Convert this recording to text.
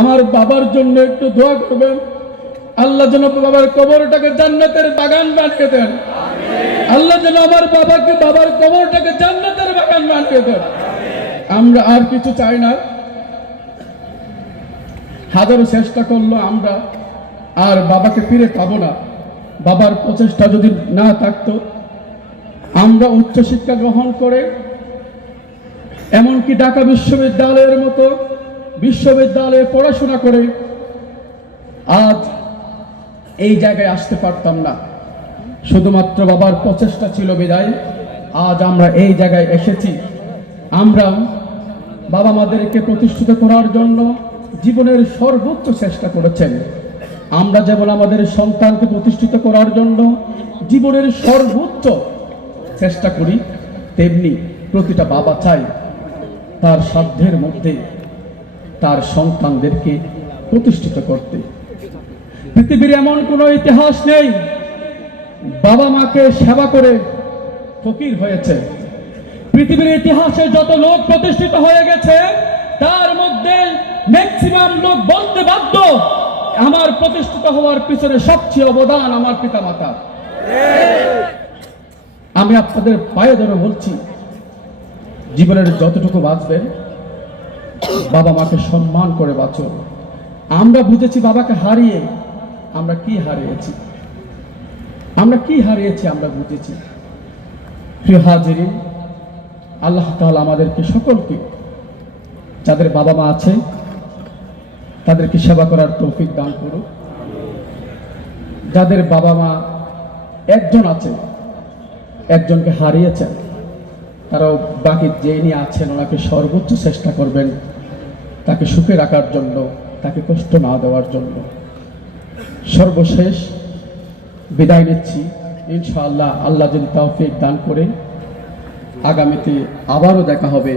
আমার বাবার জন্য একটু দোয়া করবেন। আল্লাহ যেন বাবার কবরটাকে জান্নাতের বাগান বানিয়ে দেন। আল্লাহ যেন আমার বাবার কবরটাকে জান্নাতের বাগান বানিয়ে দেন। আমরা আর কিছু চাই না। হাজারো চেষ্টা করলো আমরা আর বাবাকে ফিরে পাবো না। বাবার প্রচেষ্টা যদি না থাকতো, আমরা উচ্চশিক্ষা গ্রহণ করে এমনকি ঢাকা বিশ্ববিদ্যালয়ের মতো বিশ্ববিদ্যালয়ে পড়াশোনা করে আজ এই জায়গায় আসতে পারতাম না। শুধুমাত্র বাবার প্রচেষ্টা ছিল বিদায় আজ আমরা এই জায়গায় এসেছি। আমরা বাবা মাদেরকে প্রতিষ্ঠিত করার জন্য জীবনের সর্বোচ্চ চেষ্টা করেছেন। আমরা যেমন আমাদের সন্তানকে প্রতিষ্ঠিত করার জন্য জীবনের সর্বোচ্চ চেষ্টা করি, তেমনি প্রতিটা বাবা চায় তার সাধ্যের মধ্যে তার সন্তানদেরকে প্রতিষ্ঠিত করতে। পৃথিবীর এমন কোনো ইতিহাস নেই বাবা মাকে সেবা করে ফকির হয়েছে। পৃথিবীর ইতিহাসে যত লোক প্রতিষ্ঠিত হয়ে গেছে তার মধ্যে ম্যাক্সিমাম লোক বলতে বাধ্য, আমার প্রতিষ্ঠিত হওয়ার পিছনে সবচেয়ে অবদান আমার পিতামাতা। আমি আপনাদের পায়ে ধরে বলছি, জীবনের যতটুকু বাঁচবেন বাবা মাকে সম্মান করে বাঁচুন। আমরা বুঝেছি বাবাকে হারিয়ে আমরা কি হারিয়েছি, আমরা বুঝেছি। প্রিয় হাজিরিন, আল্লাহ তাআলা আমাদেরকে সকলকে, যাদের বাবা মা আছে তাদেরকে সেবা করার তৌফিক দান করুন। যাদের বাবা মা একজন আছে, একজনকে হারিয়েছেন, তারাও বাকি যিনি আছেন ওনাকে সর্বোচ্চ চেষ্টা করবেন তাকে সুখে রাখার জন্য, তাকে কষ্ট না দেওয়ার জন্য। সর্বশেষ বিদায় নিচ্ছি। ইনশাআল্লাহ আল্লাহ যদি তৌফিক দান করে আগামীতে আবারও দেখা হবে।